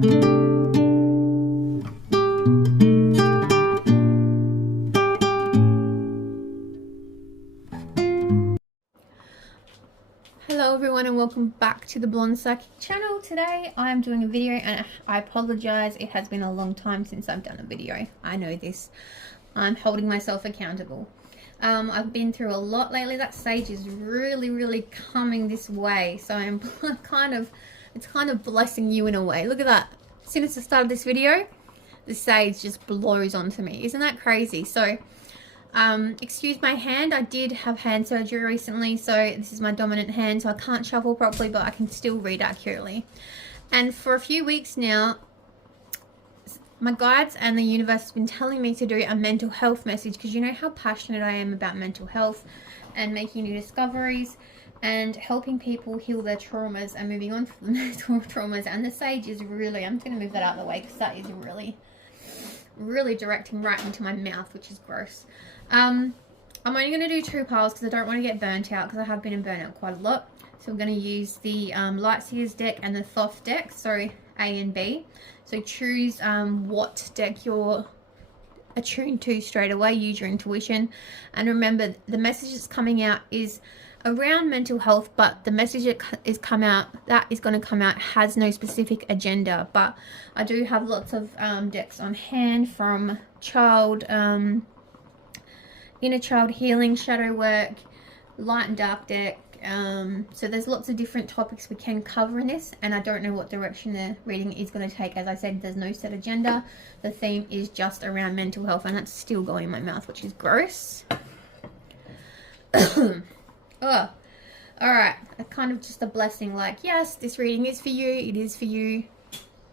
Hello everyone and welcome back to the Blonde Psychic channel. Today I am doing a video and I apologize, it has been a long time since I've done a video. I know this. I'm holding myself accountable. I've been through a lot lately. That sage is really coming this way, so I'm it's kind of blessing you in a way. Look at that. As soon as I started this video, the sage just blows onto me. Isn't that crazy? So excuse my hand. I did have hand surgery recently, so this is my dominant hand, so I can't shuffle properly, but I can still read accurately. And for a few weeks now, my guides and the universe has been telling me to do a mental health message, because you know how passionate I am about mental health and making new discoveries and helping people heal their traumas and moving on from their traumas. And the sage is really, I'm just going to move that out of the way because that is really directing right into my mouth, which is gross. I'm only going to do 2 piles because I don't want to get burnt out, because I have been in burnout quite a lot. So I'm going to use the Light Seers deck and the Thoth deck, so A and B. So choose what deck you're attuned to straight away. Use your intuition, and remember the message that's coming out is around mental health, but the message that is going to come out has no specific agenda. But I do have lots of decks on hand, from child, inner child healing, shadow work, light and dark deck. So there's lots of different topics we can cover in this, and I don't know what direction the reading is going to take. As I said, there's no set agenda. The theme is just around mental health, and that's still going in my mouth, which is gross. Oh, all right. Kind of just a blessing, like, yes, this reading is for you. It is for you.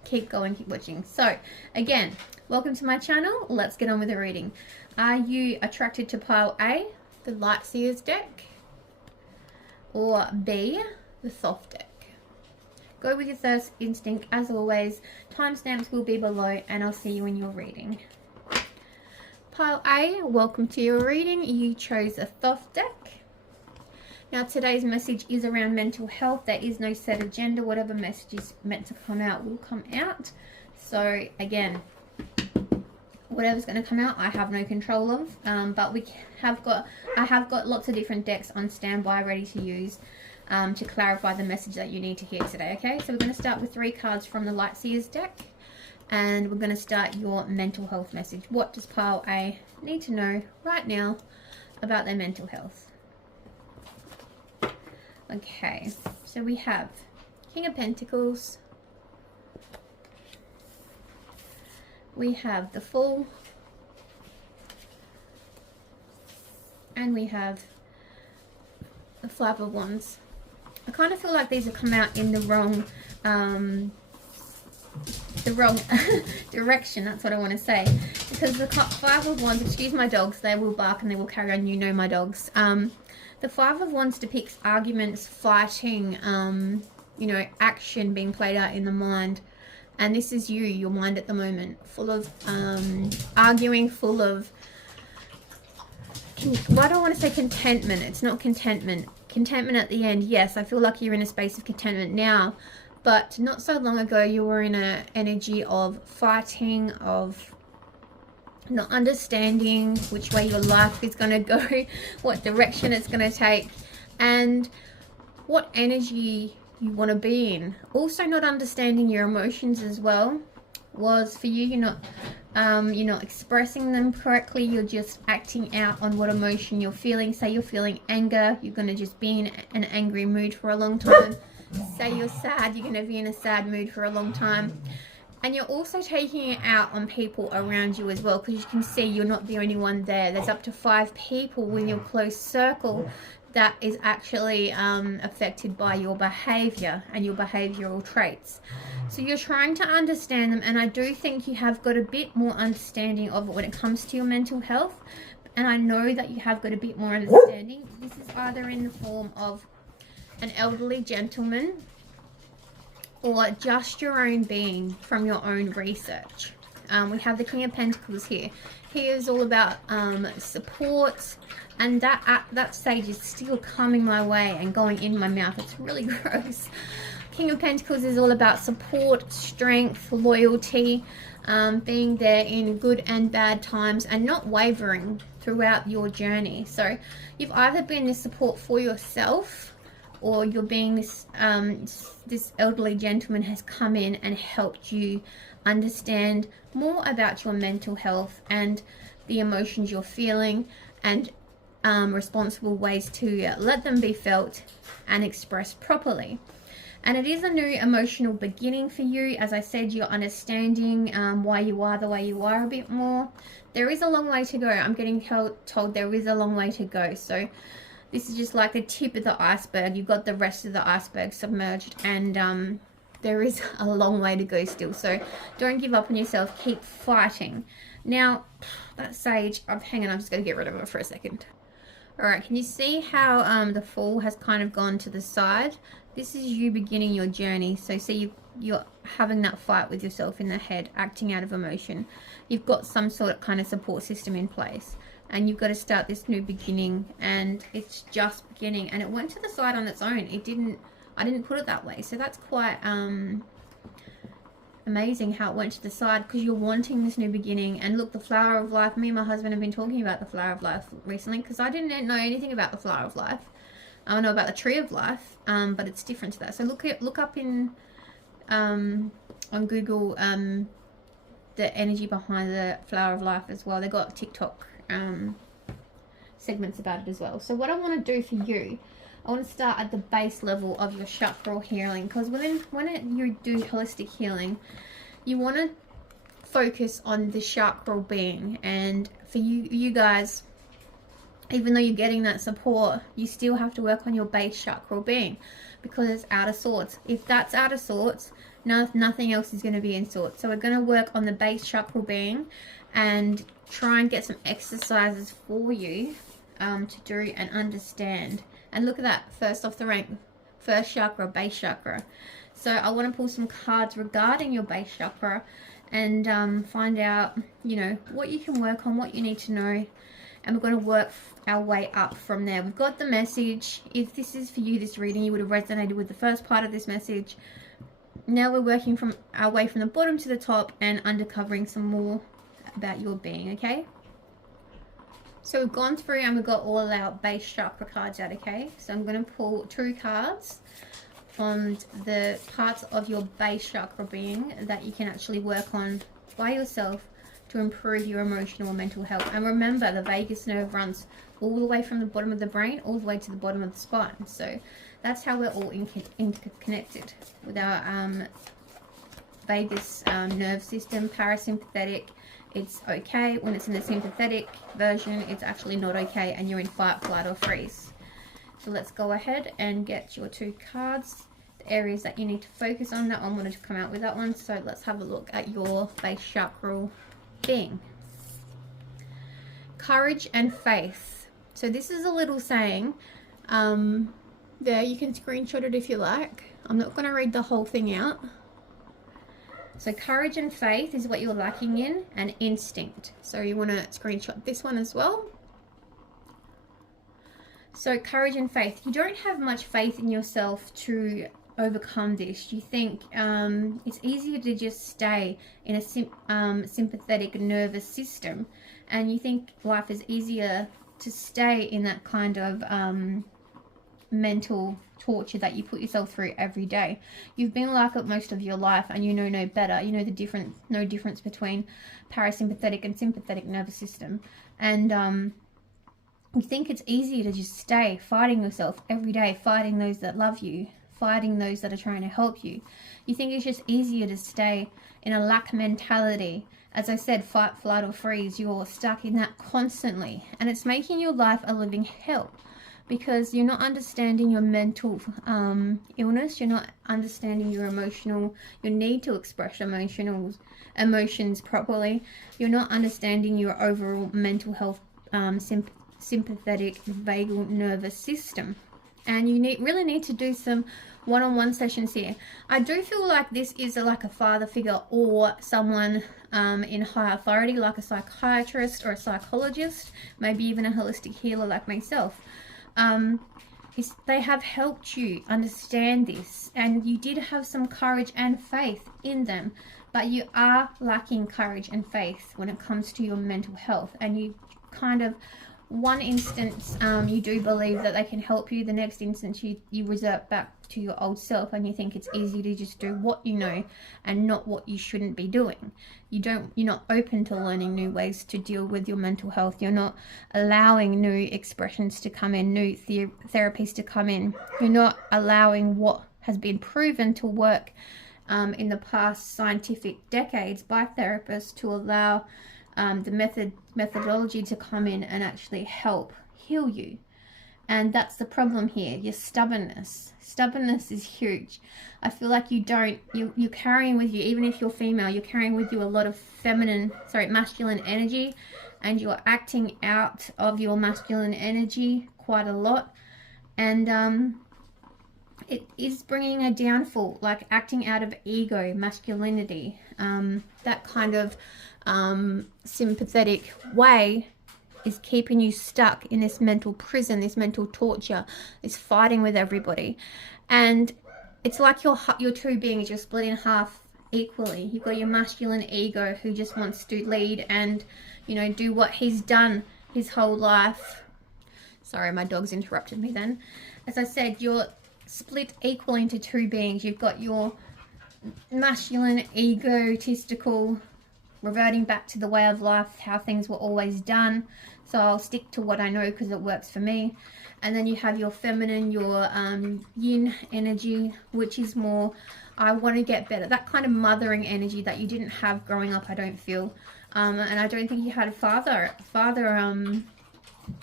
Keep going, keep watching. So again, welcome to my channel. Let's get on with the reading. Are you attracted to pile A, the Light Seers deck, or B, the Thoth deck? Go with your first instinct as always. Timestamps will be below, and I'll see you in your reading. Pile A, welcome to your reading. You chose a Thoth deck. Now today's message is around mental health. There is no set agenda. Whatever message is meant to come out will come out. So again, whatever's going to come out, I have no control of. But I have got lots of different decks on standby, ready to use to clarify the message that you need to hear today. Okay, so we're going to start with 3 cards from the Light Seers deck, and we're going to start your mental health message. What does pile A need to know right now about their mental health? Okay, so we have King of Pentacles, we have the Fool, and we have the 5 of Wands. I kind of feel like these have come out in the wrong direction. That's what I want to say, because the 5 of Wands, excuse my dogs, they will bark and they will carry on, you know my dogs. The 5 of Wands depicts arguments, fighting, you know, action being played out in the mind. And this is your mind at the moment, full of arguing, full of, why do I want to say contentment? It's not contentment. Contentment at the end, yes, I feel like you're in a space of contentment now. But not so long ago, you were in an energy of fighting, of not understanding which way your life is going to go, what direction it's going to take, and what energy you want to be in. Also not understanding your emotions as well. Was for you, you're not expressing them correctly. You're just acting out on what emotion you're feeling. Say you're feeling anger, you're going to just be in an angry mood for a long time. Say you're sad, you're going to be in a sad mood for a long time. And you're also taking it out on people around you as well, because you can see you're not the only one there. There's up to 5 people in your close circle that is actually affected by your behavior and your behavioral traits. So you're trying to understand them, and I do think you have got a bit more understanding of it when it comes to your mental health. And I know that you have got a bit more understanding. This is either in the form of an elderly gentleman, or just your own being from your own research. We have the King of Pentacles here. He is all about support, and that sage is still coming my way and going in my mouth. It's really gross. King of Pentacles is all about support, strength, loyalty, being there in good and bad times and not wavering throughout your journey. So you've either been this support for yourself, or you're being this, this elderly gentleman has come in and helped you understand more about your mental health and the emotions you're feeling, and responsible ways to let them be felt and expressed properly. And it is a new emotional beginning for you. As I said, you're understanding why you are the way you are a bit more. There is a long way to go. I'm getting told there is a long way to go. So this is just like the tip of the iceberg. You've got the rest of the iceberg submerged, and there is a long way to go still. So don't give up on yourself. Keep fighting. Now, that sage, hang on, I'm just going to get rid of it for a second. Alright, can you see how the Fool has kind of gone to the side? This is you beginning your journey. So see, you're having that fight with yourself in the head, acting out of emotion. You've got some sort of kind of support system in place, and you've got to start this new beginning, and it's just beginning. And it went to the side on its own. I didn't put it that way. So that's quite amazing how it went to the side, because you're wanting this new beginning. And look, the Flower of Life, me and my husband have been talking about the Flower of Life recently, because I didn't know anything about the Flower of Life. I know about the Tree of Life, but it's different to that. So look up in on Google the energy behind the Flower of Life as well. They got TikTok segments about it as well. So what I want to do for you, I want to start at the base level of your chakra healing, because you do holistic healing, you want to focus on the chakra being. And for you guys, even though you're getting that support, you still have to work on your base chakra being, because it's out of sorts. If that's out of sorts, nothing else is going to be in sorts. So we're going to work on the base chakra being and try and get some exercises for you to do and understand. And look at that, first off the rank, first chakra, base chakra. So I want to pull some cards regarding your base chakra and find out, you know, what you can work on, what you need to know. And we're going to work our way up from there. We've got the message. If this is for you, this reading, you would have resonated with the first part of this message. Now we're working from our way from the bottom to the top and uncovering some more about your being, okay? So we've gone through and we've got all our base chakra cards out, okay? So I'm going to pull 2 cards on the parts of your base chakra being that you can actually work on by yourself to improve your emotional and mental health. And remember, the vagus nerve runs all the way from the bottom of the brain all the way to the bottom of the spine. So that's how we're all interconnected with our vagus nerve system. Parasympathetic, it's okay. When it's in the sympathetic version, it's actually not okay, and you're in fight, flight, or freeze. So let's go ahead and get your 2 cards, the areas that you need to focus on. That one wanted to come out with that one. So let's have a look at your base chakra being. Courage and faith. So this is a little saying. There, you can screenshot it if you like. I'm not going to read the whole thing out. So courage and faith is what you're lacking in, and instinct. So you want to screenshot this one as well. So courage and faith. You don't have much faith in yourself to overcome this. You think it's easier to just stay in a sympathetic nervous system, and you think life is easier to stay in that kind of mental torture that you put yourself through every day. You've been like it most of your life, and you know no better. You know no difference between parasympathetic and sympathetic nervous system, and you think it's easier to just stay fighting yourself every day, fighting those that love you, fighting those that are trying to help you. You think it's just easier to stay in a lack mentality. As I said, fight, flight, or freeze. You're stuck in that constantly, and it's making your life a living hell, because you're not understanding your mental illness. You're not understanding your need to express emotions properly. You're not understanding your overall mental health, sympathetic vagal nervous system. And you really need to do some one-on-one sessions here. I do feel like this is like a father figure or someone in high authority, like a psychiatrist or a psychologist, maybe even a holistic healer like myself. is they have helped you understand this, and you did have some courage and faith in them, but you are lacking courage and faith when it comes to your mental health. And you kind of, one instance you do believe that they can help you, the next instance you resort back to your old self, and you think it's easy to just do what you know and not what you shouldn't be doing. You're not open to learning new ways to deal with your mental health. You're not allowing new expressions to come in, new therapies to come in. You're not allowing what has been proven to work in the past scientific decades by therapists to allow the methodology to come in and actually help heal you. And that's the problem here, your stubbornness. Stubbornness is huge. I feel like you're carrying with you, even if you're female, you're carrying with you a lot of masculine energy, and you're acting out of your masculine energy quite a lot. And it is bringing a downfall, like acting out of ego, masculinity, that kind of sympathetic way is keeping you stuck in this mental prison, this mental torture, this fighting with everybody. And it's like your two beings, you're split in half equally. You've got your masculine ego who just wants to lead and, do what he's done his whole life. Sorry, my dog's interrupted me then. As I said, you're split equally into two beings. You've got your masculine, egotistical, reverting back to the way of life, how things were always done. So I'll stick to what I know because it works for me. And then you have your feminine, your yin energy, which is more, I want to get better. That kind of mothering energy that you didn't have growing up, I don't feel. And I don't think you had a father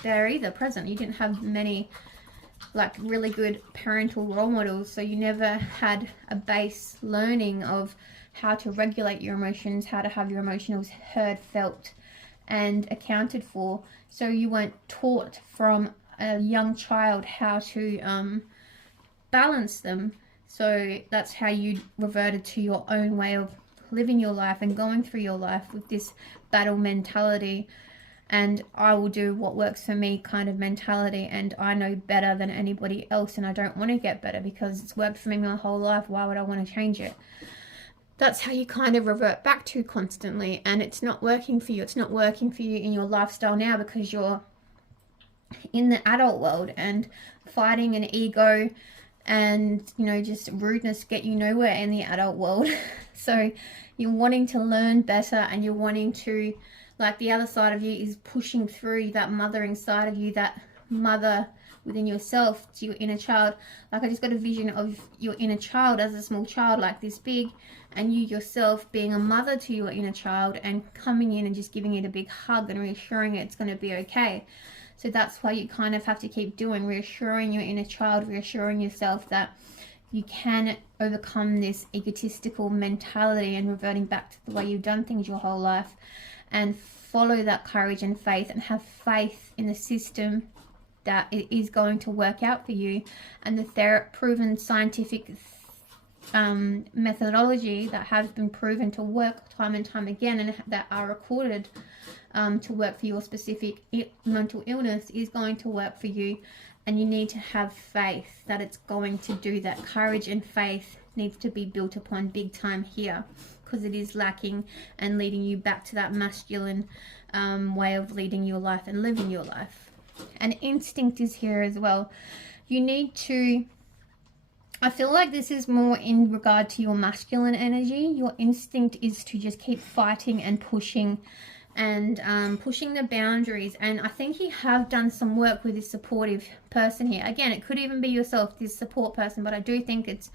there either present. You didn't have many like really good parental role models. So you never had a base learning of how to regulate your emotions, how to have your emotions heard, felt, and accounted for. So you weren't taught from a young child how to balance them. So that's how you reverted to your own way of living your life and going through your life with this battle mentality, and I will do what works for me kind of mentality, and I know better than anybody else, and I don't want to get better because it's worked for me my whole life. Why would I want to change it? That's how you kind of revert back to constantly, and it's not working for you. It's not working for you in your lifestyle now because you're in the adult world, and fighting an ego and just rudeness get you nowhere in the adult world. So you're wanting to learn better, and you're wanting to, like, the other side of you is pushing through that mothering side of you, that mother within yourself to your inner child. Like, I just got a vision of your inner child as a small child, like this big, and you yourself being a mother to your inner child and coming in and just giving it a big hug and reassuring it it's going to be okay. So that's why you kind of have to keep doing, reassuring your inner child, reassuring yourself that you can overcome this egotistical mentality and reverting back to the way you've done things your whole life, and follow that courage and faith, and have faith in the system that it is going to work out for you, and the proven scientific methodology that has been proven to work time and time again, and that are recorded to work for your specific mental illness, is going to work for you. And you need to have faith that it's going to do that. Courage and faith needs to be built upon big time here, because it is lacking and leading you back to that masculine way of leading your life and living your life. And instinct is here as well. You need to, I feel like this is more in regard to your masculine energy. Your instinct is to just keep fighting and pushing, and pushing the boundaries. And I think you have done some work with this supportive person here. Again, it could even be yourself, this support person, but I do think it's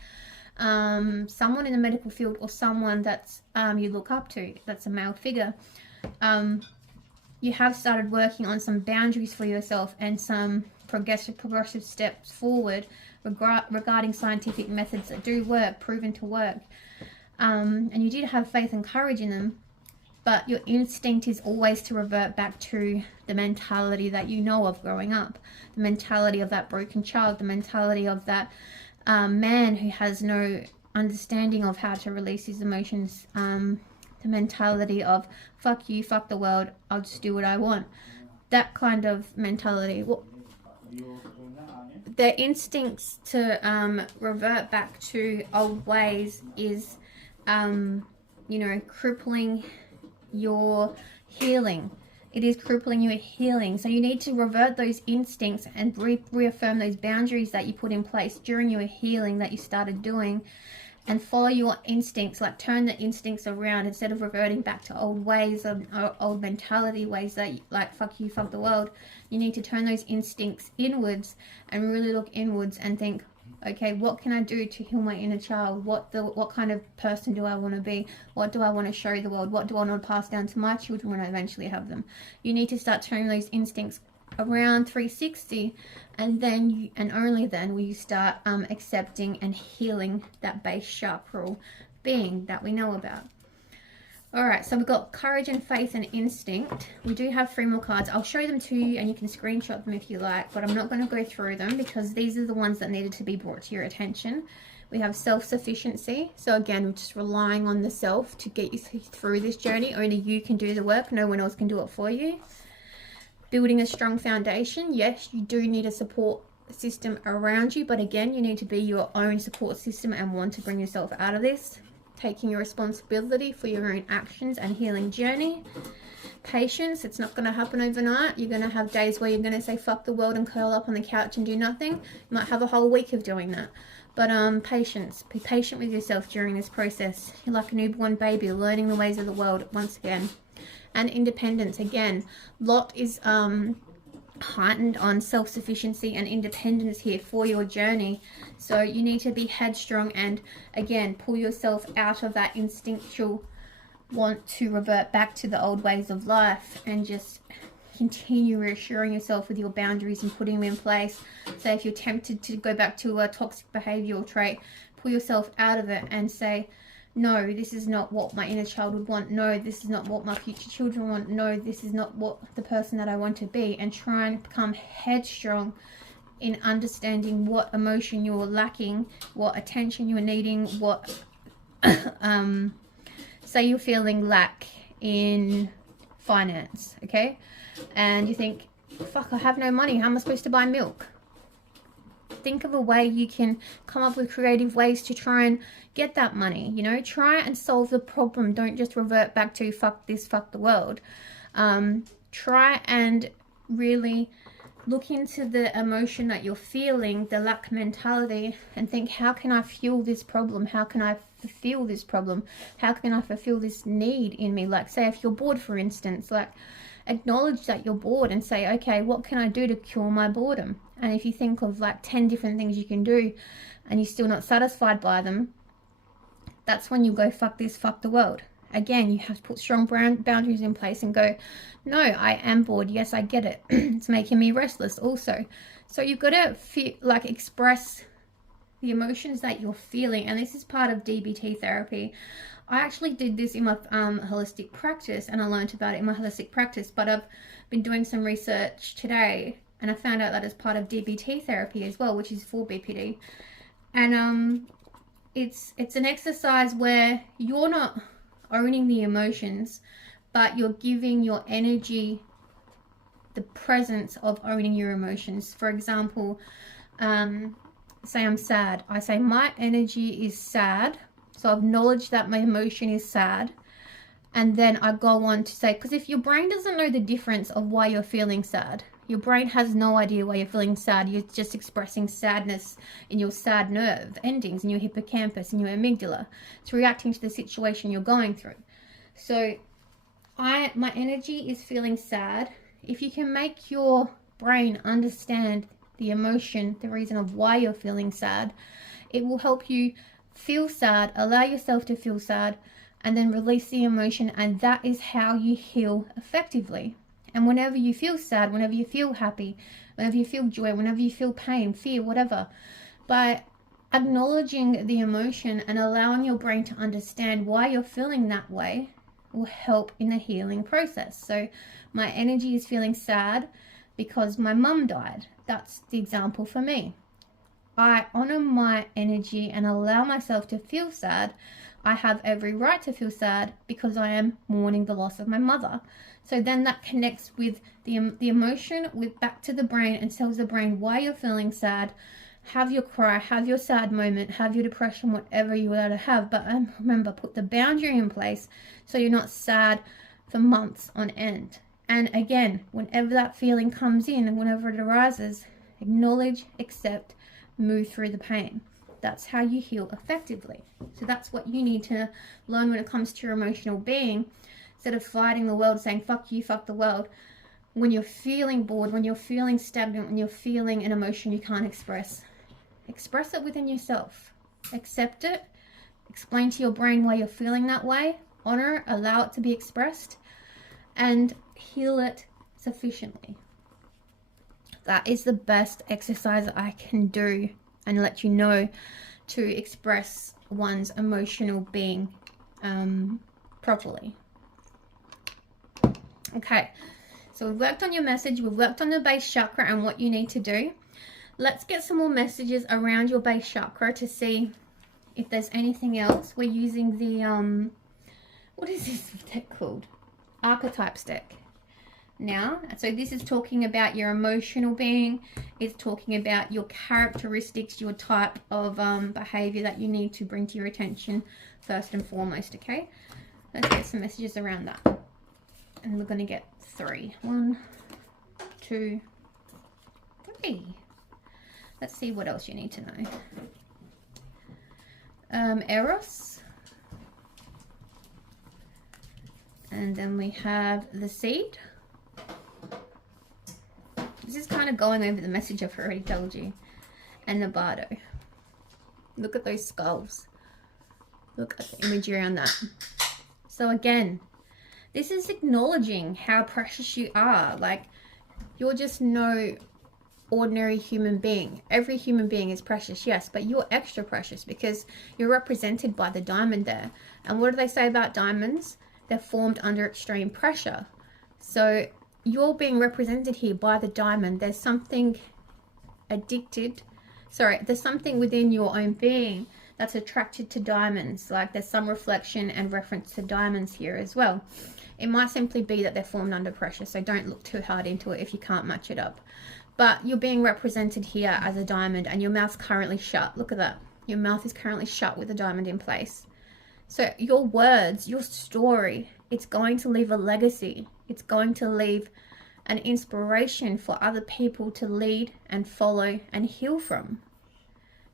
someone in the medical field, or someone that's you look up to, that's a male figure. You have started working on some boundaries for yourself and some progressive steps forward regarding scientific methods that do work, proven to work. And you did have faith and courage in them, but your instinct is always to revert back to the mentality that you know of growing up, the mentality of that broken child, the mentality of that man who has no understanding of how to release his emotions, the mentality of fuck you, fuck the world, I'll just do what I want. That kind of mentality. Well, their instincts to revert back to old ways is, you know, crippling your healing. It is crippling your healing. So you need to revert those instincts and reaffirm those boundaries that you put in place during your healing that you started doing, and follow your instincts. Like, turn the instincts around instead of reverting back to old ways of old mentality, ways that, like, fuck you, fuck the world. You need to turn those instincts inwards and really look inwards and think, okay, what can I do to heal my inner child? What kind of person do I want to be? What do I want to show the world? What do I want to pass down to my children when I eventually have them? You need to start turning those instincts around 360, and then and only then will you start accepting and healing that base chakra being that we know about. All right, so we've got courage and faith and instinct. We do have 3 more cards. I'll show them to you and you can screenshot them if you like, but I'm not going to go through them because these are the ones that needed to be brought to your attention. We have self-sufficiency. So again, we're just relying on the self to get you through this journey. Only you can do the work. No one else can do it for you. Building a strong foundation. Yes, you do need a support system around you, but again, you need to be your own support system and want to bring yourself out of this. Taking your responsibility for your own actions and healing journey. Patience. It's not going to happen overnight. You're going to have days where you're going to say fuck the world and curl up on the couch and do nothing. You might have a whole week of doing that. But patience. Be patient with yourself during this process. You're like a newborn baby learning the ways of the world once again. And independence. Again, Lot is heightened on self-sufficiency and independence here for your journey. So you need to be headstrong and again pull yourself out of that instinctual want to revert back to the old ways of life, and just continue reassuring yourself with your boundaries and putting them in place. So if you're tempted to go back to a toxic behavioral trait, pull yourself out of it and say, no, this is not what my inner child would want. No, this is not what my future children want. No, this is not what the person that I want to be. And try and become headstrong in understanding what emotion you're lacking, what attention you're needing, what say you're feeling lack in finance, okay? And you think, fuck, I have no money. How am I supposed to buy milk? Think of a way you can come up with creative ways to try and get that money. You know, try and solve the problem. Don't just revert back to fuck this, fuck the world. Try and really look into the emotion that you're feeling, the lack mentality, and think, how can I fuel this problem? How can I fulfill this problem? How can I fulfill this need in me? Like, say if you're bored, for instance, like, acknowledge that you're bored and say, okay, what can I do to cure my boredom? And if you think of like 10 different things you can do and you're still not satisfied by them, that's when you go, fuck this, fuck the world. Again, you have to put strong boundaries in place and go, no, I am bored. Yes, I get it. It's making me restless also. So you've got to express the emotions that you're feeling. And this is part of DBT therapy. I actually did this in my holistic practice, and I learned about it in my holistic practice, but I've been doing some research today and I found out that it's part of DBT therapy as well, which is for BPD. And it's an exercise where you're not owning the emotions, but you're giving your energy the presence of owning your emotions. For example, say I'm sad. I say my energy is sad. So I've acknowledged that my emotion is sad. And then I go on to say, because if your brain doesn't know the difference of why you're feeling sad, your brain has no idea why you're feeling sad. You're just expressing sadness in your sad nerve endings, in your hippocampus, in your amygdala. It's reacting to the situation you're going through. So my energy is feeling sad. If you can make your brain understand the emotion, the reason of why you're feeling sad, it will help you feel sad, allow yourself to feel sad, and then release the emotion. And that is how you heal effectively. And whenever you feel sad, whenever you feel happy, whenever you feel joy, whenever you feel pain, fear, whatever, by acknowledging the emotion and allowing your brain to understand why you're feeling that way will help in the healing process. So my energy is feeling sad because my mum died. That's the example for me. I honor my energy and allow myself to feel sad I have every right to feel sad because I am mourning the loss of my mother. So then that connects with the emotion with back to the brain and tells the brain why you're feeling sad. Have your cry, have your sad moment, have your depression, whatever you allowed to have. But remember, put the boundary in place so you're not sad for months on end. And again, whenever that feeling comes in and whenever it arises, acknowledge, accept, move through the pain. That's how you heal effectively. So that's what you need to learn when it comes to your emotional being. Instead of fighting the world, saying, fuck you, fuck the world. When you're feeling bored, when you're feeling stagnant, when you're feeling an emotion you can't express it within yourself. Accept it. Explain to your brain why you're feeling that way. Honor it, allow it to be expressed, and heal it sufficiently. That is the best exercise I can do and let you know to express one's emotional being properly. Okay, so we've worked on your message, we've worked on the base chakra and what you need to do. Let's get some more messages around your base chakra to see if there's anything else. We're using the, what is this deck called? Archetypes deck. Now, so this is talking about your emotional being. It's talking about your characteristics, your type of behavior that you need to bring to your attention first and foremost, okay? Let's get some messages around that. And we're going to get 3. 1, 2, 3. Let's see what else you need to know. Eros. And then we have the seed. This is kind of going over the message I've already told you. And the bardo. Look at those skulls. Look at the imagery on that. So again, this is acknowledging how precious you are. Like, you're just no ordinary human being. Every human being is precious, yes, but you're extra precious because you're represented by the diamond there. And what do they say about diamonds? They're formed under extreme pressure. So you're being represented here by the diamond. There's something there's something within your own being that's attracted to diamonds. Like, there's some reflection and reference to diamonds here as well. It might simply be that they're formed under pressure, so don't look too hard into it if you can't match it up. But you're being represented here as a diamond, and your mouth's currently shut. Look at that. Your mouth is currently shut with a diamond in place. So your words, your story, it's going to leave a legacy. It's going to leave an inspiration for other people to lead and follow and heal from.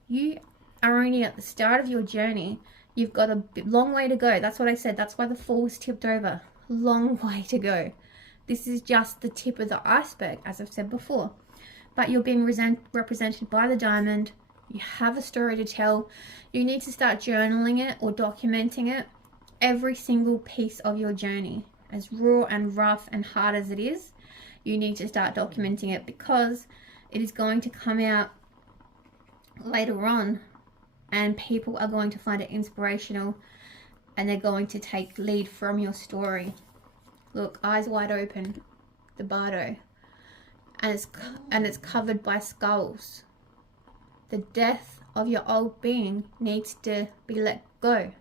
You are only at the start of your journey. You've got a long way to go. That's what I said. That's why the fall was tipped over. Long way to go. This is just the tip of the iceberg, as I've said before. But you're being represented by the diamond. You have a story to tell. You need to start journaling it or documenting it. Every single piece of your journey, as raw and rough and hard as it is, you need to start documenting it, because it is going to come out later on and people are going to find it inspirational and they're going to take lead from your story. Look, eyes wide open, the bardo, and it's covered by skulls. The death of your old being needs to be let go.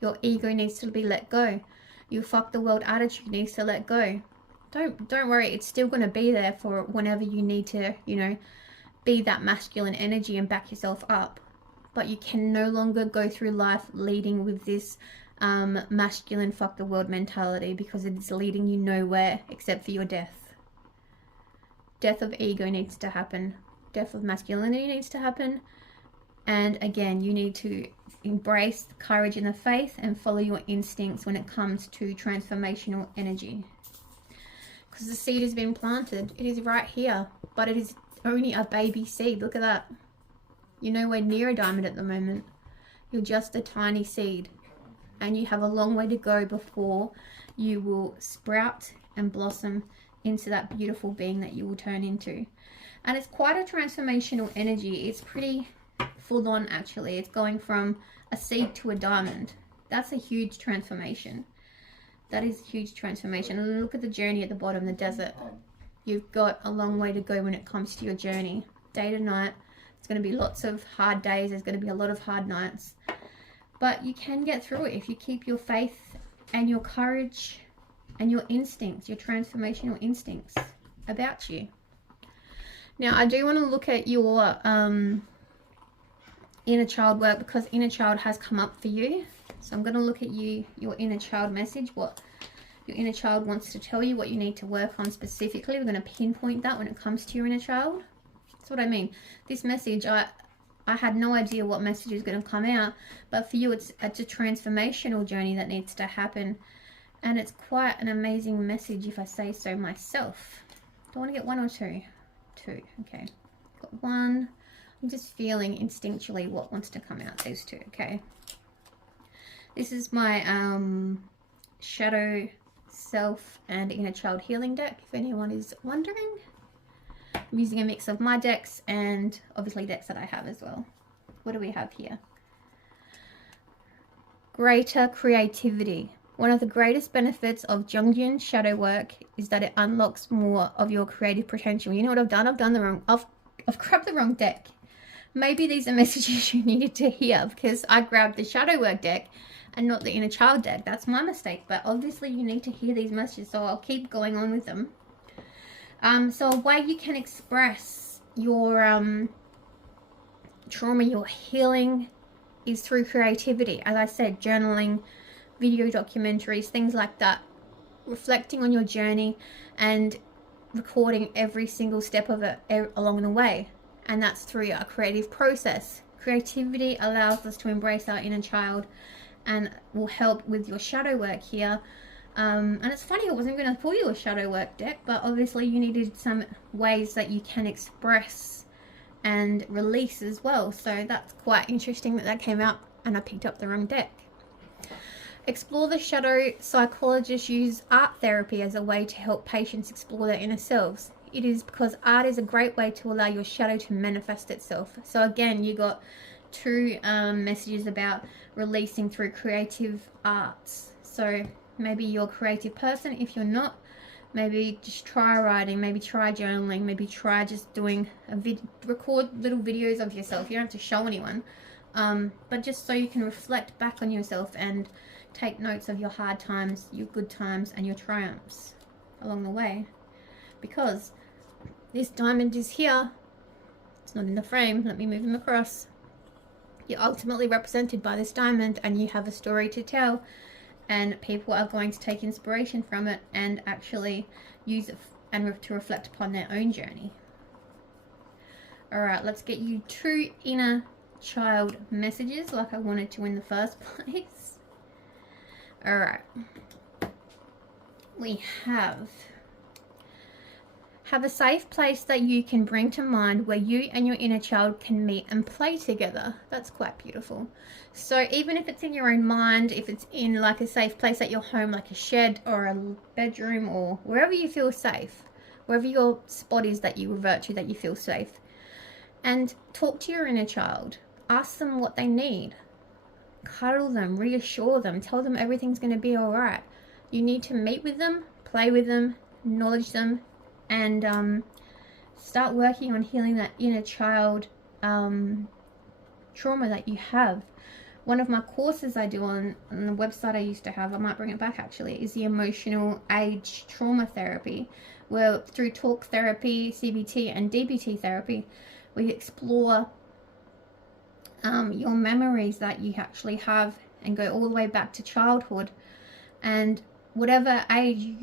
Your ego needs to be let go. Your fuck the world attitude needs to let go. Don't worry, it's still going to be there for whenever you need to, be that masculine energy and back yourself up. But you can no longer go through life leading with this masculine fuck the world mentality, because it is leading you nowhere except for your death. Death of ego needs to happen. Death of masculinity needs to happen. And again, you need to embrace the courage and the faith and follow your instincts when it comes to transformational energy. Because the seed has been planted. It is right here, but it is only a baby seed. Look at that. You're nowhere near a diamond at the moment. You're just a tiny seed. And you have a long way to go before you will sprout and blossom into that beautiful being that you will turn into. And it's quite a transformational energy. It's pretty full on, actually. It's going from a seed to a diamond. That's a huge transformation. That is a huge transformation. And look at the journey at the bottom, the desert. You've got a long way to go when it comes to your journey. Day to night. It's going to be lots of hard days. There's going to be a lot of hard nights. But you can get through it if you keep your faith and your courage and your instincts, your transformational instincts about you. Now, I do want to look at your inner child work, because inner child has come up for you. So I'm going to look at your inner child message, what your inner child wants to tell you, what you need to work on specifically. We're going to pinpoint that when it comes to your inner child. That's what I mean. This message, I had no idea what message is going to come out, but for you, it's a transformational journey that needs to happen. And it's quite an amazing message, if I say so myself. Do I want to get one or two? Two. Okay. Got one. I'm just feeling instinctually what wants to come out. These two. Okay. This is my shadow, self, and inner child healing deck, if anyone is wondering. I'm using a mix of my decks and obviously decks that I have as well. What do we have here? Greater creativity. One of the greatest benefits of Jungian shadow work is that it unlocks more of your creative potential. You know what I've done? I've grabbed the wrong deck. Maybe these are messages you needed to hear, because I grabbed the shadow work deck and not the inner child deck. That's my mistake, but obviously you need to hear these messages, so I'll keep going on with them. So a way you can express your trauma, your healing, is through creativity. As I said, journaling, video documentaries, things like that. Reflecting on your journey and recording every single step of it along the way. And that's through a creative process. Creativity allows us to embrace our inner child and will help with your shadow work here. And it's funny, I wasn't going to pull you a shadow work deck, but obviously you needed some ways that you can express and release as well. So that's quite interesting that came out and I picked up the wrong deck. Explore the shadow. Psychologists use art therapy as a way to help patients explore their inner selves. It is because art is a great way to allow your shadow to manifest itself. So again, you got two messages about releasing through creative arts. So maybe you're a creative person. If you're not, maybe just try writing, maybe try journaling, maybe try just doing record little videos of yourself. You don't have to show anyone, but just so you can reflect back on yourself and take notes of your hard times, your good times, and your triumphs along the way. Because this diamond is here. It's not in the frame. Let me move him across. You're ultimately represented by this diamond, and you have a story to tell, and people are going to take inspiration from it and actually use it and to reflect upon their own journey. Alright, let's get you two inner child messages like I wanted to in the first place. Alright, we have a safe place that you can bring to mind where you and your inner child can meet and play together. That's quite beautiful. So even if it's in your own mind, if it's in like a safe place at your home, like a shed or a bedroom or wherever you feel safe, wherever your spot is that you revert to, that you feel safe, and talk to your inner child. Ask them what they need. Cuddle them, reassure them, tell them everything's going to be all right. You need to meet with them, play with them, acknowledge them, and start working on healing that inner child trauma that you have. One of my courses I do on the website I used to have, I might bring it back actually, is the emotional age trauma therapy, where through talk therapy, CBT and DBT therapy, we explore your memories that you actually have and go all the way back to childhood, and whatever age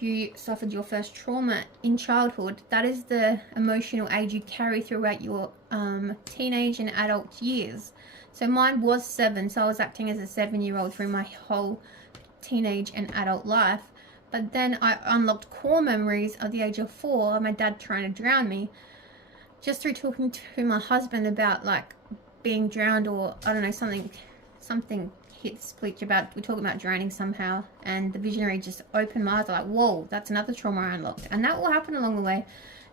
you suffered your first trauma in childhood, that is the emotional age you carry throughout your teenage and adult years. So mine was 7, so I was acting as a 7-year-old through my whole teenage and adult life. But then I unlocked core memories of the age of 4, my dad trying to drown me, just through talking to my husband about like being drowned, or I don't know, something hit the switch about, we're talking about drowning somehow, and the visionary just opened my eyes, like, whoa, that's another trauma I unlocked. And that will happen along the way.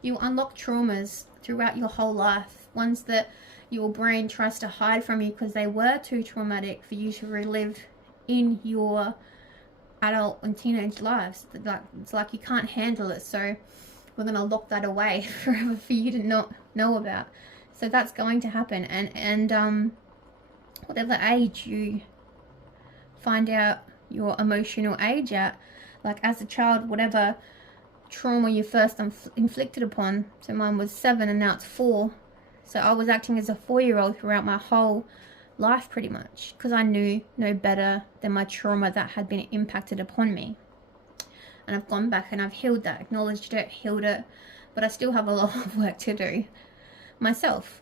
You unlock traumas throughout your whole life, ones that your brain tries to hide from you because they were too traumatic for you to relive in your adult and teenage lives. It's like you can't handle it, so we're going to lock that away forever for you to not know about. So that's going to happen. And whatever age you find out your emotional age at, like as a child, whatever trauma you first inflicted upon. So mine was 7 and now it's 4. So I was acting as a 4-year-old throughout my whole life pretty much, because I knew no better than my trauma that had been impacted upon me. And I've gone back and I've healed that, acknowledged it, healed it, but I still have a lot of work to do myself.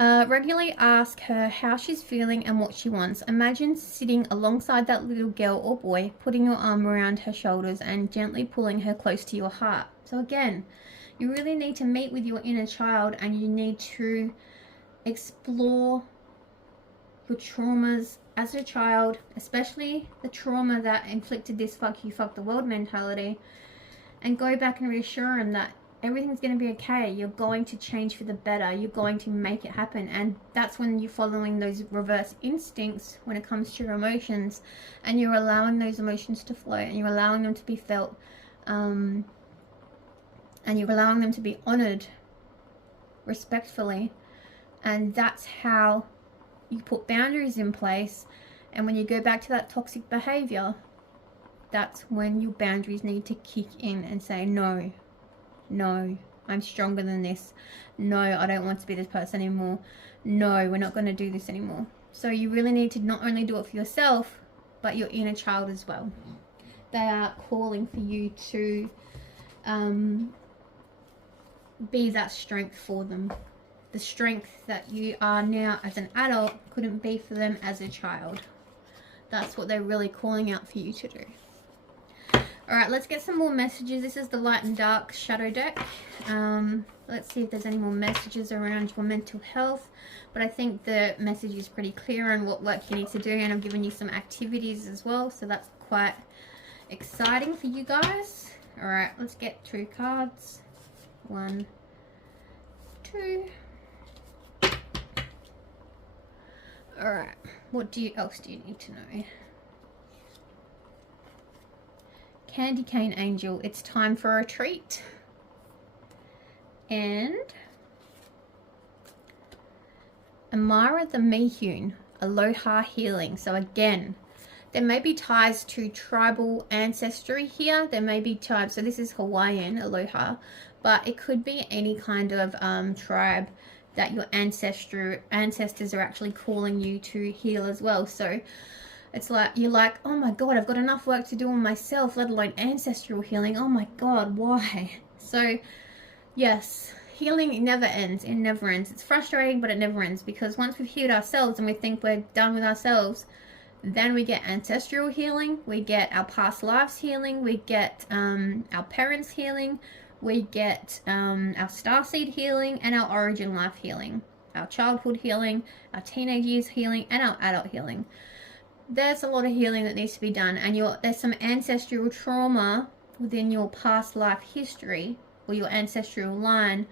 Regularly ask her how she's feeling and what she wants. Imagine sitting alongside that little girl or boy, putting your arm around her shoulders and gently pulling her close to your heart. So again, you really need to meet with your inner child, and you need to explore your traumas as a child, especially the trauma that inflicted this fuck you, fuck the world mentality, and go back and reassure them that everything's going to be okay. You're going to change for the better. You're going to make it happen. And that's when you're following those reverse instincts when it comes to your emotions, and you're allowing those emotions to flow, and you're allowing them to be felt, and you're allowing them to be honored respectfully. And that's how you put boundaries in place. And when you go back to that toxic behavior, that's when your boundaries need to kick in and say, no, I'm stronger than this. No, I don't want to be this person anymore. No, we're not going to do this anymore. So you really need to not only do it for yourself, but your inner child as well. They are calling for you to be that strength for them. The strength that you are now as an adult couldn't be for them as a child. That's what they're really calling out for you to do. Alright, let's get some more messages. This is the light and dark shadow deck. Let's see if there's any more messages around your mental health. But I think the message is pretty clear on what work you need to do, and I've given you some activities as well, so that's quite exciting for you guys. Alright, let's get 2 cards. 1, 2. Alright, what else do you need to know? Candy cane angel, it's time for a treat. And Amara the Mehune, aloha healing. So again, there may be ties to tribal ancestry here. There may be ties, so this is Hawaiian aloha, but it could be any kind of tribe that your ancestors are actually calling you to heal as well. So it's like, you're like, oh my God, I've got enough work to do on myself, let alone ancestral healing. Oh my God, why? So yes, healing never ends. It never ends. It's frustrating, but it never ends, because once we've healed ourselves and we think we're done with ourselves, then we get ancestral healing, we get our past lives healing, we get our parents healing, we get our starseed healing, and our origin life healing, our childhood healing, our teenage years healing, and our adult healing. There's a lot of healing that needs to be done, and there's some ancestral trauma within your past life history or your ancestral line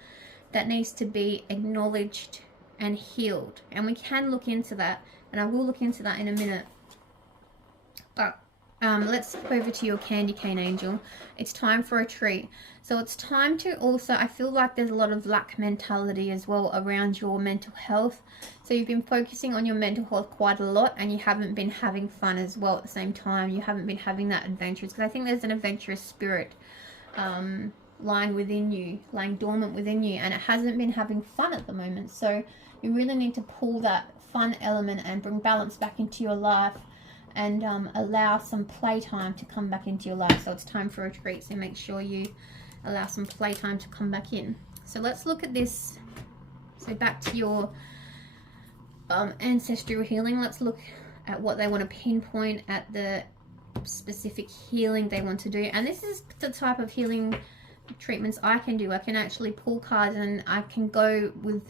that needs to be acknowledged and healed. And we can look into that, and I will look into that in a minute. But let's go over to your candy cane angel. It's time for a treat. So it's time to also, I feel like there's a lot of lack mentality as well around your mental health. So you've been focusing on your mental health quite a lot, and you haven't been having fun as well at the same time. You haven't been having that adventurous, because I think there's an adventurous spirit lying within you, lying dormant within you, and it hasn't been having fun at the moment. So you really need to pull that fun element and bring balance back into your life, and allow some playtime to come back into your life. So it's time for a treat, so make sure you allow some playtime to come back in. So let's look at this. So back to your ancestral healing, let's look at what they want to pinpoint at the specific healing they want to do. And this is the type of healing treatments I can do. I can actually pull cards, and I can go with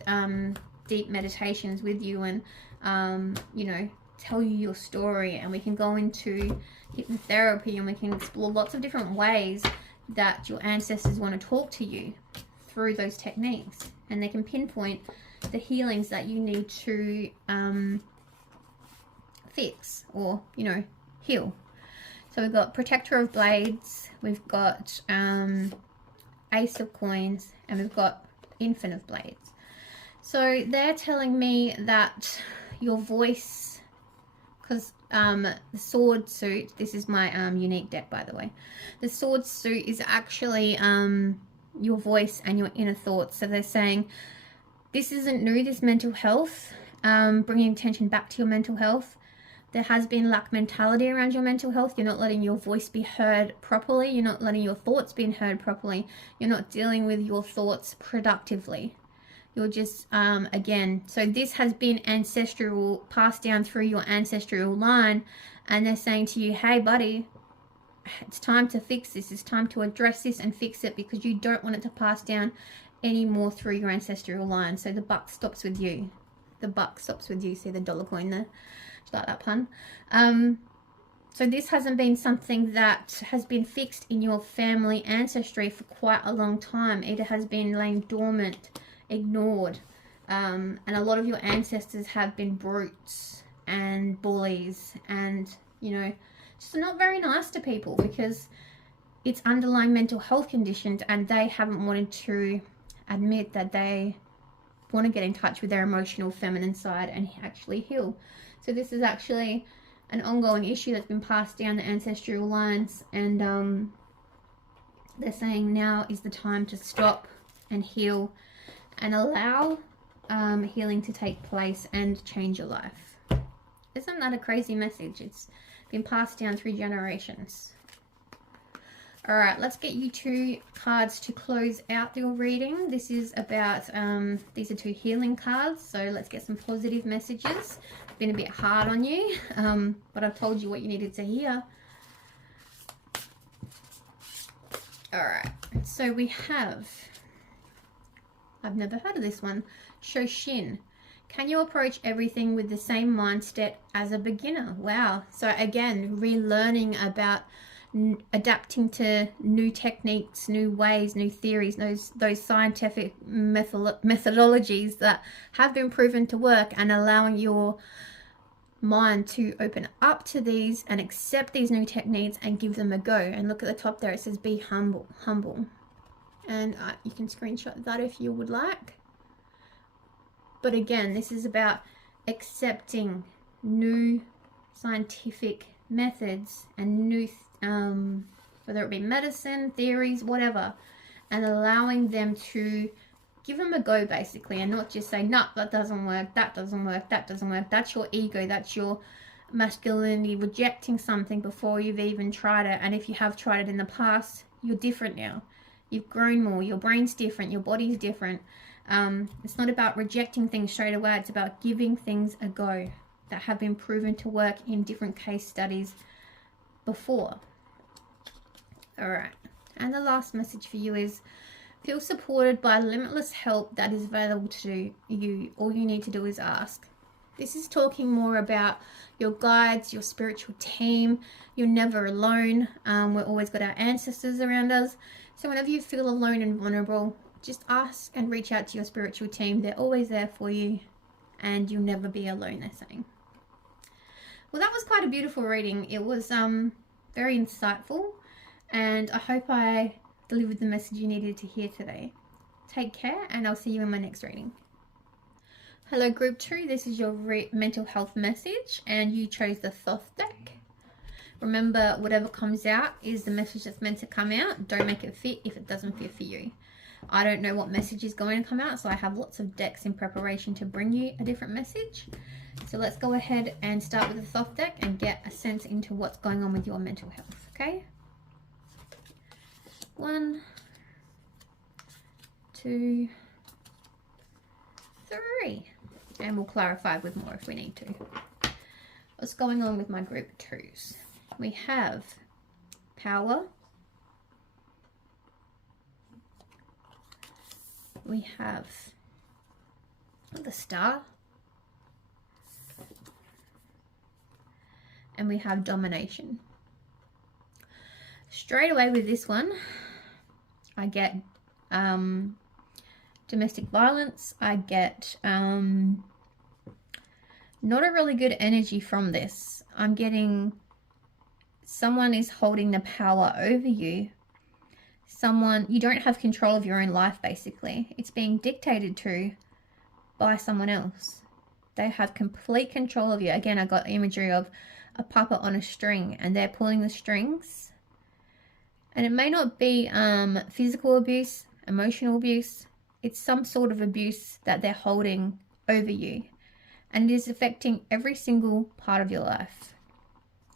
deep meditations with you, and you know, tell you your story, and we can go into hypnotherapy, and we can explore lots of different ways that your ancestors want to talk to you through those techniques, and they can pinpoint the healings that you need to fix or, you know, heal. So we've got Protector of Blades, we've got Ace of Coins, and we've got Infant of Blades. So they're telling me that your voice, because the sword suit, this is my unique deck, by the way. The sword suit is actually your voice and your inner thoughts. So they're saying this isn't new, this mental health, bringing attention back to your mental health. There has been lack mentality around your mental health. You're not letting your voice be heard properly. You're not letting your thoughts be heard properly. You're not dealing with your thoughts productively. You're just, again, so this has been ancestral, passed down through your ancestral line, and they're saying to you, hey buddy, it's time to fix this. It's time to address this and fix it, because you don't want it to pass down anymore through your ancestral line. So the buck stops with you. The buck stops with you. See the dollar coin there? Do you like that pun? So this hasn't been something that has been fixed in your family ancestry for quite a long time. It has been laying dormant, ignored, and a lot of your ancestors have been brutes and bullies, and you know, just not very nice to people, because it's underlying mental health conditions, and they haven't wanted to admit that they want to get in touch with their emotional feminine side and actually heal. So this is actually an ongoing issue that's been passed down the ancestral lines, and they're saying now is the time to stop and heal and allow healing to take place and change your life. Isn't that a crazy message? It's been passed down through generations. All right, let's get you 2 cards to close out your reading. This is about, these are 2 healing cards, so let's get some positive messages. It's been a bit hard on you, but I've told you what you needed to hear. All right, so we have, I've never heard of this one, Shoshin. Can you approach everything with the same mindset as a beginner? Wow. So again, relearning about adapting to new techniques, new ways, new theories, those scientific methodologies that have been proven to work, and allowing your mind to open up to these and accept these new techniques and give them a go. And look at the top there, it says be humble. And you can screenshot that if you would like. But again, this is about accepting new scientific methods and new, whether it be medicine, theories, whatever, and allowing them to give them a go, basically, and not just say, no, that doesn't work, that doesn't work, that doesn't work. That's your ego, that's your masculinity rejecting something before you've even tried it. And if you have tried it in the past, you're different now. You've grown more, your brain's different, your body's different. It's not about rejecting things straight away, it's about giving things a go that have been proven to work in different case studies before. All right, and the last message for you is feel supported by limitless help that is available to you. All you need to do is ask. This is talking more about your guides, your spiritual team. You're never alone. We've always got our ancestors around us. So whenever you feel alone and vulnerable, just ask and reach out to your spiritual team. They're always there for you, and you'll never be alone, they're saying. Well, that was quite a beautiful reading. It was very insightful, and I hope I delivered the message you needed to hear today. Take care, and I'll see you in my next reading. Hello group 2, this is your mental health message, and you chose the Thoth deck. Remember, whatever comes out is the message that's meant to come out. Don't make it fit if it doesn't fit for you. I don't know what message is going to come out, so I have lots of decks in preparation to bring you a different message. So let's go ahead and start with the Thoth deck and get a sense into what's going on with your mental health, okay? 1, 2, 3. And we'll clarify with more if we need to. What's going on with my group 2s? We have power. We have the Star. And we have domination. Straight away with this one, I get domestic violence. I get not a really good energy from this. I'm getting someone is holding the power over you. Someone, you don't have control of your own life, basically. It's being dictated to by someone else. They have complete control of you. Again, I got imagery of a puppet on a string, and they're pulling the strings. And it may not be physical abuse, emotional abuse. It's some sort of abuse that they're holding over you. And it is affecting every single part of your life.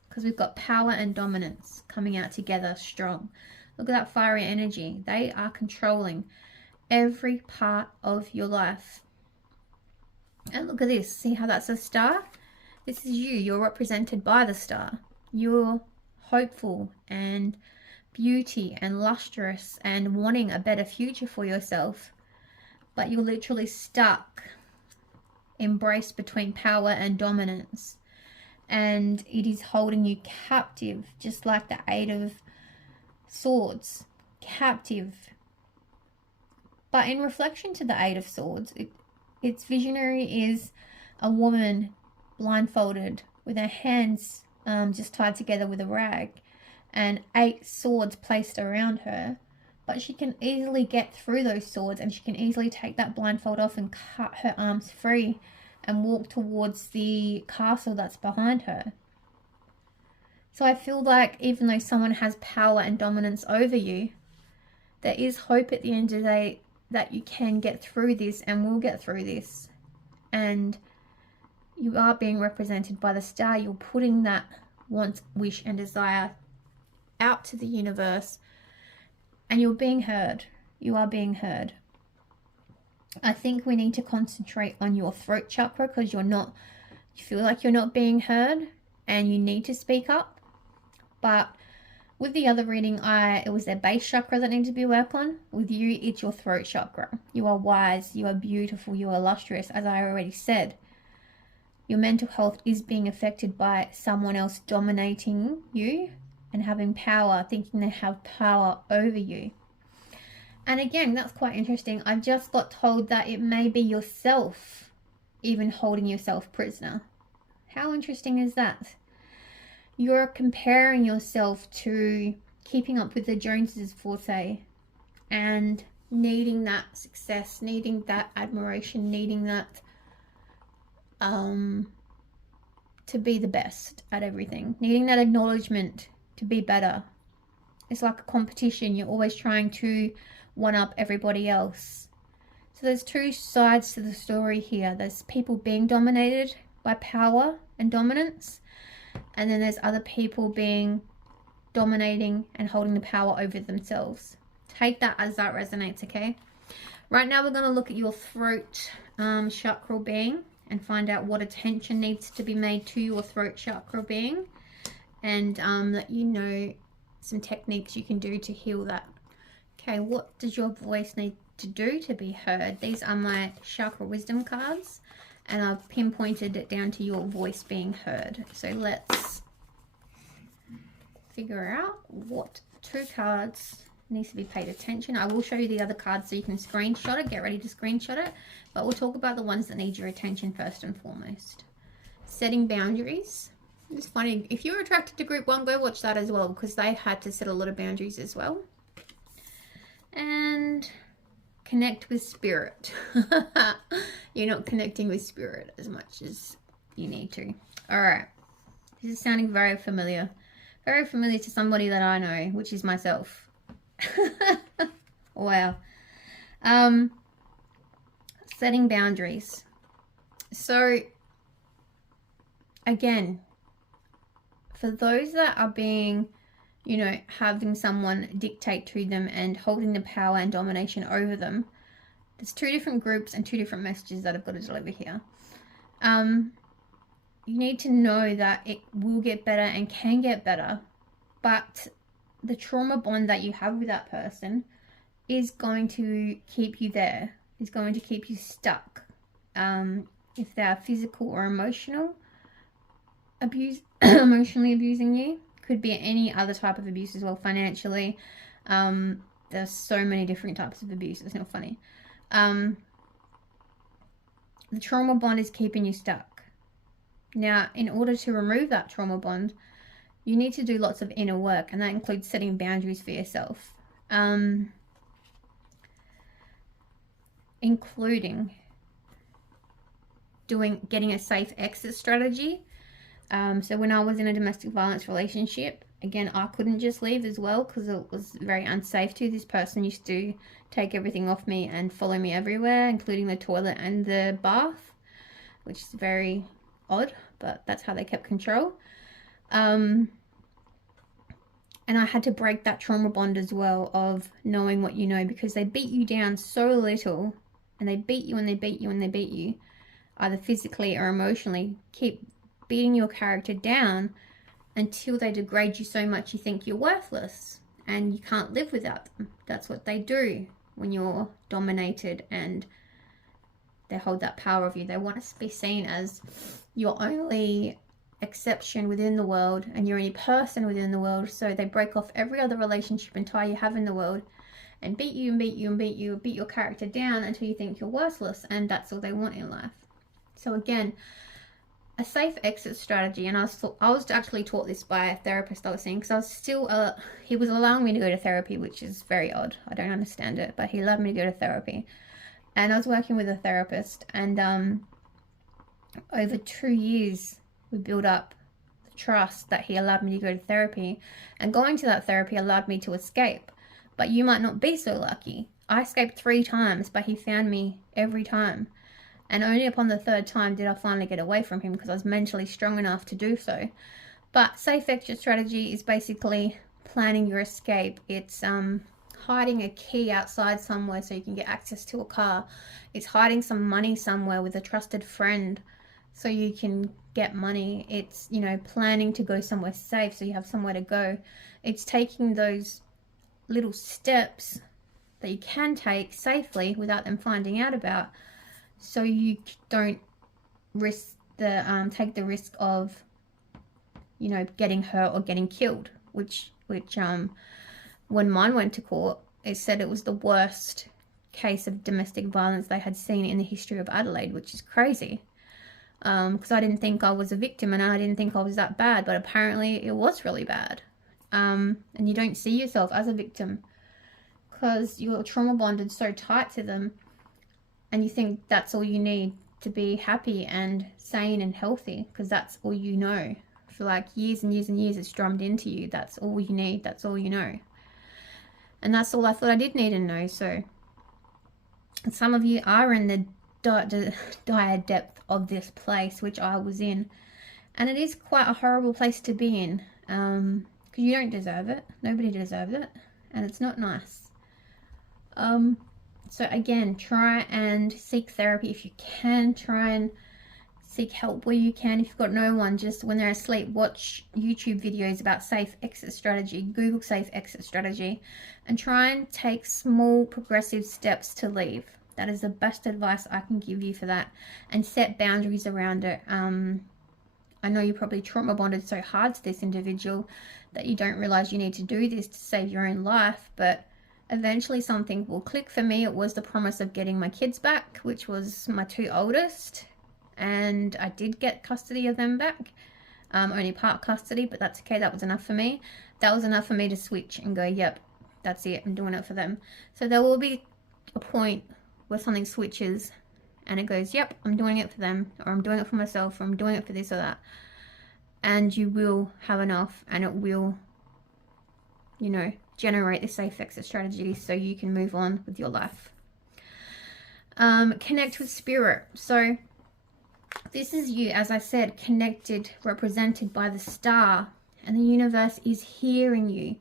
Because we've got power and dominance coming out together strong. Look at that fiery energy. They are controlling every part of your life. And look at this. See how that's a star? This is you. You're represented by the star. You're hopeful and beauty and lustrous and wanting a better future for yourself. But you're literally stuck, embraced between power and dominance. And it is holding you captive, just like the Eight of Swords. Captive. But in reflection to the Eight of Swords, its visionary is a woman blindfolded with her hands just tied together with a rag and 8 swords placed around her. But she can easily get through those swords, and she can easily take that blindfold off and cut her arms free and walk towards the castle that's behind her. So I feel like even though someone has power and dominance over you, there is hope at the end of the day that you can get through this and will get through this. And you are being represented by the star. You're putting that want, wish and desire out to the universe, and you're being heard. You are being heard. I think we need to concentrate on your throat chakra, because you feel like you're not being heard and you need to speak up. But with the other reading, it was their base chakra that needed to be worked on. With you, it's your throat chakra. You are wise, you are beautiful, you are lustrous, as I already said. Your mental health is being affected by someone else dominating you and having power, thinking they have power over you. And again, that's quite interesting. I just got told that it may be yourself even holding yourself prisoner. How interesting is that? You're comparing yourself to keeping up with the Joneses, for say, and needing that success, needing that admiration, needing that to be the best at everything, needing that acknowledgement to be better. It's like a competition. You're always trying to one up everybody else. So there's two sides to the story here. There's people being dominated by power and dominance, and then there's other people being dominating and holding the power over themselves. Take that as that resonates, okay? Right now we're going to look at your throat chakra being and find out what attention needs to be made to your throat chakra being, and let you know some techniques you can do to heal that. Okay, what does your voice need to do to be heard? These are my chakra wisdom cards, and I've pinpointed it down to your voice being heard. So let's figure out what 2 cards needs to be paid attention. I will show you the other cards so you can screenshot it. Get ready to screenshot it. But we'll talk about the ones that need your attention first and foremost. Setting boundaries. It's funny, if you're attracted to group 1, go watch that as well, because they had to set a lot of boundaries as well. And connect with spirit. You're not connecting with spirit as much as you need to. Alright. This is sounding very familiar. Very familiar to somebody that I know, which is myself. Wow. Setting boundaries. So again, for those that are being, having someone dictate to them and holding the power and domination over them, there's 2 different groups and 2 different messages that I've got to deliver here. You need to know that it will get better and can get better, but the trauma bond that you have with that person is going to keep you there, is going to keep you stuck. If they're physical or emotional abuse, emotionally abusing you, could be any other type of abuse as well, financially. There's so many different types of abuse, it's not funny. The trauma bond is keeping you stuck. Now, in order to remove that trauma bond, you need to do lots of inner work, and that includes setting boundaries for yourself. Including getting a safe exit strategy. So when I was in a domestic violence relationship, again, I couldn't just leave as well because it was very unsafe to. This person used to take everything off me and follow me everywhere, including the toilet and the bath, which is very odd, but that's how they kept control. And I had to break that trauma bond as well of knowing what you know, because they beat you down so little, and they beat you and they beat you and they beat you, either physically or emotionally, keep beating your character down until they degrade you so much you think you're worthless and you can't live without them. That's what they do when you're dominated and they hold that power of you. They want to be seen as your only exception within the world and your only person within the world. So they break off every other relationship and tie you have in the world and beat you and beat you and beat you, beat your character down until you think you're worthless, and that's all they want in life. So again, a safe exit strategy, and I was actually taught this by a therapist I was seeing, because I was still, he was allowing me to go to therapy, which is very odd. I don't understand it, but he allowed me to go to therapy. And I was working with a therapist, and over 2 years, we built up the trust that he allowed me to go to therapy, and going to that therapy allowed me to escape. But you might not be so lucky. I escaped 3 times, but he found me every time. And only upon the 3rd time did I finally get away from him, because I was mentally strong enough to do so. But safe exit strategy is basically planning your escape. It's hiding a key outside somewhere so you can get access to a car. It's hiding some money somewhere with a trusted friend so you can get money. It's, you know, planning to go somewhere safe so you have somewhere to go. It's taking those little steps that you can take safely without them finding out about, so you don't risk the take the risk of, you know, getting hurt or getting killed, which when mine went to court, it said it was the worst case of domestic violence they had seen in the history of Adelaide, which is crazy, because I didn't think I was a victim and I didn't think I was that bad, but apparently it was really bad. And you don't see yourself as a victim because you're trauma bonded so tight to them, and you think that's all you need to be happy and sane and healthy, because that's all you know. For like years and years and years, it's drummed into you. That's all you need. That's all you know. And that's all I thought I did need to know. So some of you are in the dire depth of this place, which I was in. And it is quite a horrible place to be in, because you don't deserve it. Nobody deserves it. And it's not nice. So again, try and seek therapy if you can. Try and seek help where you can. If you've got no one, just when they're asleep, watch YouTube videos about safe exit strategy. Google safe exit strategy, and try and take small progressive steps to leave. That is the best advice I can give you for that, and set boundaries around it. I know you're probably trauma bonded so hard to this individual that you don't realize you need to do this to save your own life, but eventually something will click. For me, it was the promise of getting my kids back, which was my 2 oldest, and I did get custody of them back. Only part custody, but that's okay. That was enough for me. That was enough for me to switch and go, yep, that's it, I'm doing it for them. So there will be a point where something switches and it goes, yep, I'm doing it for them, or I'm doing it for myself, or I'm doing it for this or that. And you will have enough, and it will, you know, generate the safe exit strategy so you can move on with your life. Connect with spirit. So this is you, as I said, connected, represented by the star, and the universe is hearing you.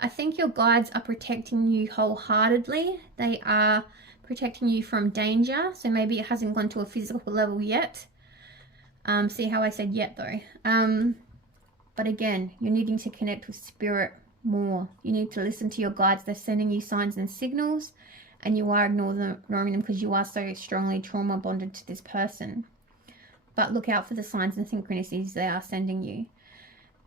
I think your guides are protecting you wholeheartedly. They are protecting you from danger. So maybe it hasn't gone to a physical level yet. See how I said yet though. But again, you're needing to connect with spirit more. You need to listen to your guides. They're sending you signs and signals, and you are ignoring them because you are so strongly trauma bonded to this person. But look out for the signs and synchronicities they are sending you.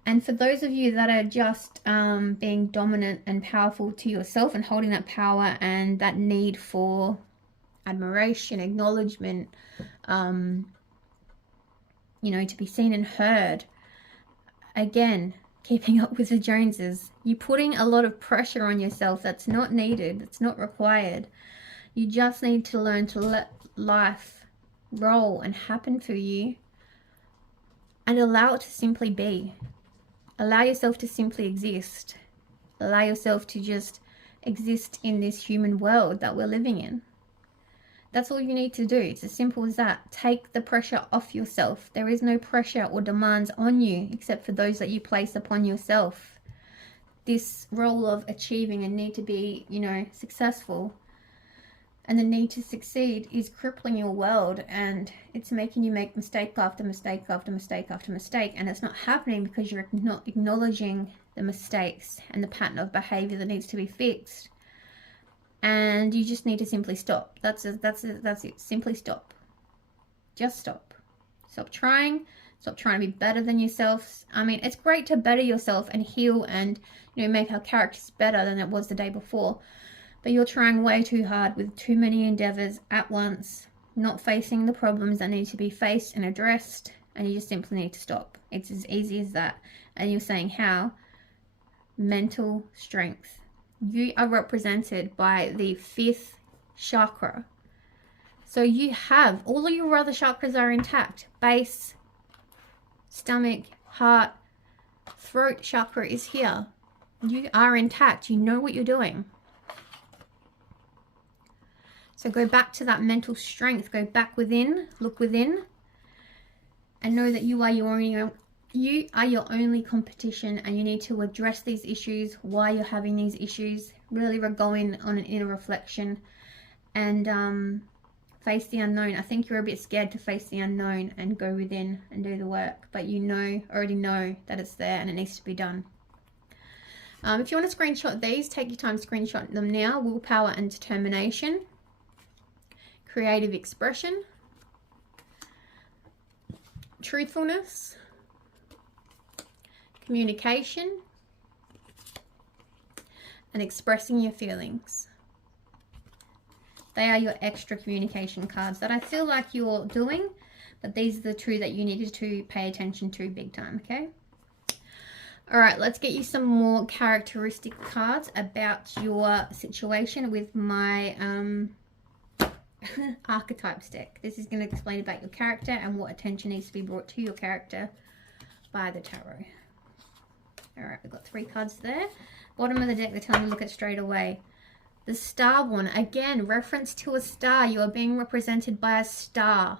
And for those of you that are just being dominant and powerful to yourself and holding that power and that need for admiration, acknowledgement, you know, to be seen and heard, again, keeping up with the Joneses, you're putting a lot of pressure on yourself that's not needed, that's not required. You just need to learn to let life roll and happen for you, and allow it to simply be. Allow yourself to simply exist. Allow yourself to just exist in this human world that we're living in. That's all you need to do. It's as simple as that. Take the pressure off yourself. There is no pressure or demands on you except for those that you place upon yourself. This role of achieving and need to be, successful, and the need to succeed is crippling your world, and it's making you make mistake after mistake after mistake after mistake, and it's not happening because you're not acknowledging the mistakes and the pattern of behavior that needs to be fixed. And you just need to simply stop. That's it. Simply stop. Just stop. Stop trying. Stop trying to be better than yourself. I mean, it's great to better yourself and heal and, make our characters better than it was the day before. But you're trying way too hard with too many endeavors at once, not facing the problems that need to be faced and addressed, and you just simply need to stop. It's as easy as that. And you're saying how? Mental strength. You are represented by the 5th chakra. So you have, all of your other chakras are intact. Base, stomach, heart, throat chakra is here. You are intact. You know what you're doing. So go back to that mental strength. Go back within, look within, and know that you are your only competition, and you need to address these issues, why you're having these issues, really going on an inner reflection, and face the unknown. I think you're a bit scared to face the unknown and go within and do the work, but already know that it's there and it needs to be done. If you want to screenshot these, take your time to screenshot them now. Willpower and determination. Creative expression, truthfulness, communication, and expressing your feelings. They are your extra communication cards that I feel like you're doing, but these are the 2 that you needed to pay attention to big time, okay? All right, let's get you some more characteristic cards about your situation with my archetypes deck. This is going to explain about your character and what attention needs to be brought to your character by the tarot. All right, we've got 3 cards there. Bottom of the deck, they're telling me to look at straight away. The star one, again, reference to a star. You are being represented by a star.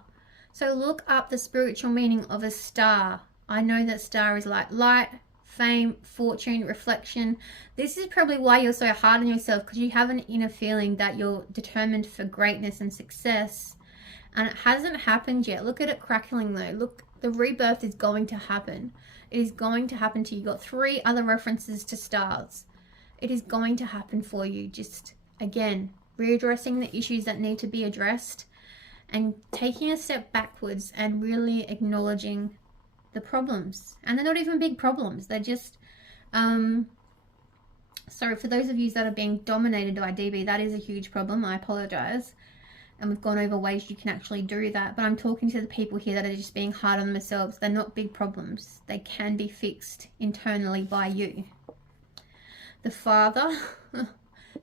So look up the spiritual meaning of a star. I know that star is like light, fame, fortune, reflection. This is probably why you're so hard on yourself, because you have an inner feeling that you're determined for greatness and success, and it hasn't happened yet. Look at it crackling though. Look, the rebirth is going to happen. It is going to happen to you. You've got 3 other references to stars. It is going to happen for you. Just, again, readdressing the issues that need to be addressed and taking a step backwards and really acknowledging the problems. And they're not even big problems. They're just, sorry, for those of you that are being dominated by DB, that is a huge problem. I apologize. And we've gone over ways you can actually do that. But I'm talking to the people here that are just being hard on themselves. They're not big problems. They can be fixed internally by you. The father,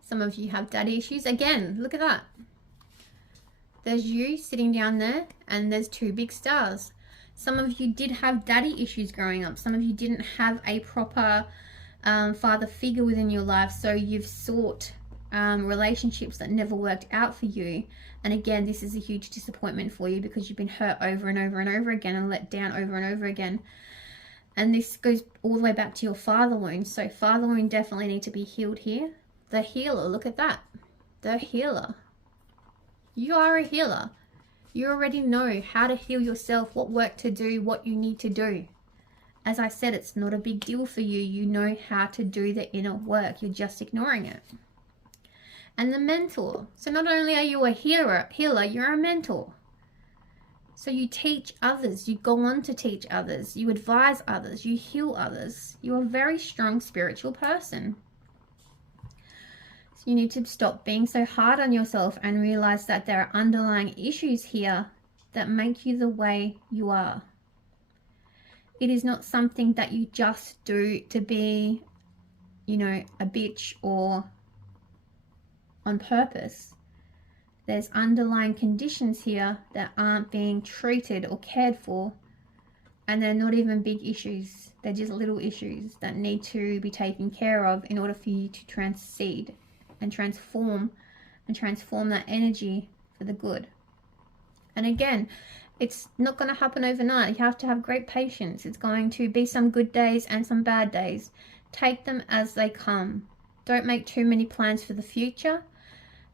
some of you have daddy issues. Again, look at that. There's you sitting down there, and there's 2 big stars. Some of you did have daddy issues growing up. Some of you didn't have a proper father figure within your life, so you've sought relationships that never worked out for you. And again, this is a huge disappointment for you because you've been hurt over and over and over again and let down over and over again. And this goes all the way back to your father wound. So father wound definitely need to be healed here. The healer, look at that. The healer. You are a healer. You already know how to heal yourself, what work to do, what you need to do. As I said, it's not a big deal for you. You know how to do the inner work. You're just ignoring it. And the mentor. So not only are you a healer, you're a mentor. So you teach others. You go on to teach others. You advise others. You heal others. You're a very strong spiritual person. So you need to stop being so hard on yourself and realize that there are underlying issues here that make you the way you are. It is not something that you just do to be, a bitch or on purpose. There's underlying conditions here that aren't being treated or cared for, and they're not even big issues. They're just little issues that need to be taken care of in order for you to transcend and transform that energy for the good. And again, it's not going to happen overnight. You have to have great patience. It's going to be some good days and some bad days. Take them as they come. Don't make too many plans for the future.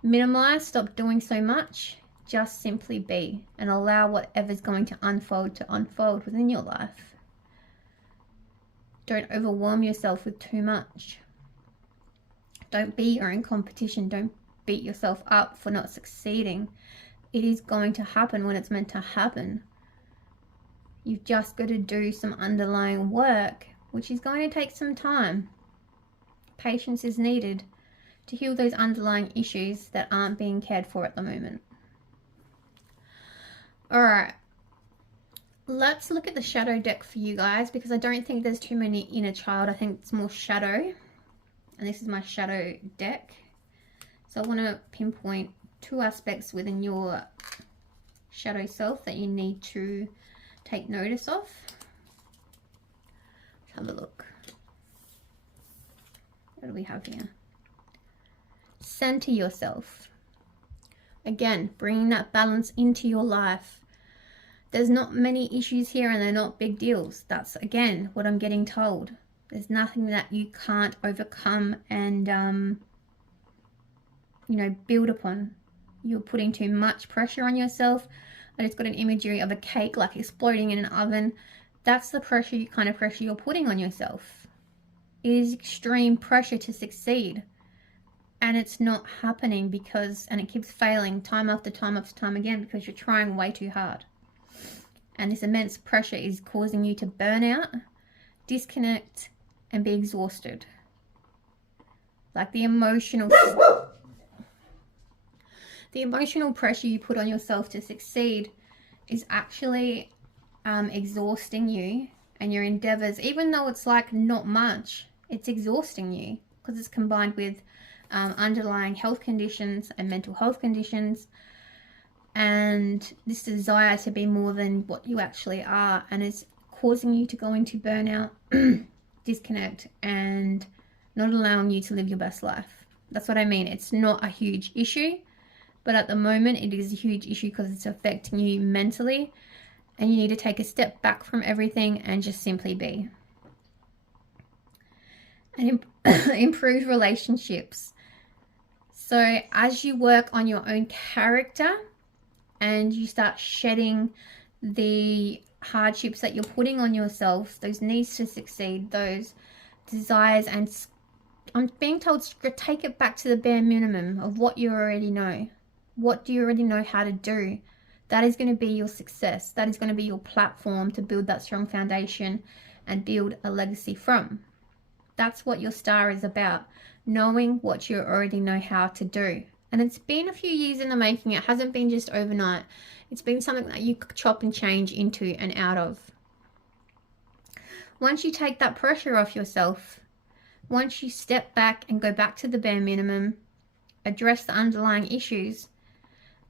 Minimize, stop doing so much. Just simply be and allow whatever's going to unfold within your life. Don't overwhelm yourself with too much. Don't be your own competition. Don't beat yourself up for not succeeding. It is going to happen when it's meant to happen. You've just got to do some underlying work, which is going to take some time. Patience is needed to heal those underlying issues that aren't being cared for at the moment. Alright, let's look at the shadow deck for you guys, because I don't think there's too many inner child. I think it's more shadow, and this is my shadow deck. So I want to pinpoint 2 aspects within your shadow self that you need to take notice of. Let's have a look. What do we have here? Center yourself. Again, bringing that balance into your life. There's not many issues here and they're not big deals. That's, again, what I'm getting told. There's nothing that you can't overcome and, build upon. You're putting too much pressure on yourself. I just got an imagery of a cake like exploding in an oven. That's the kind of pressure you're putting on yourself. It is extreme pressure to succeed. And it's not happening and it keeps failing time after time after time again because you're trying way too hard. And this immense pressure is causing you to burn out, disconnect, and be exhausted. Like the emotional pressure you put on yourself to succeed is actually exhausting you and your endeavors. Even though it's like not much, it's exhausting you because it's combined with underlying health conditions and mental health conditions, and this desire to be more than what you actually are, and it's causing you to go into burnout, disconnect, and not allowing you to live your best life. That's what I mean. It's not a huge issue, but at the moment it is a huge issue because it's affecting you mentally, and you need to take a step back from everything and just simply be. And improve relationships. So as you work on your own character and you start shedding the hardships that you're putting on yourself, those needs to succeed, those desires, and I'm being told to take it back to the bare minimum of what you already know. What do you already know how to do? That is going to be your success. That is going to be your platform to build that strong foundation and build a legacy from. That's what your star is about. Knowing what you already know how to do. And it's been a few years in the making. It hasn't been just overnight. It's been something that you chop and change into and out of. Once you take that pressure off yourself, once you step back and go back to the bare minimum, address the underlying issues,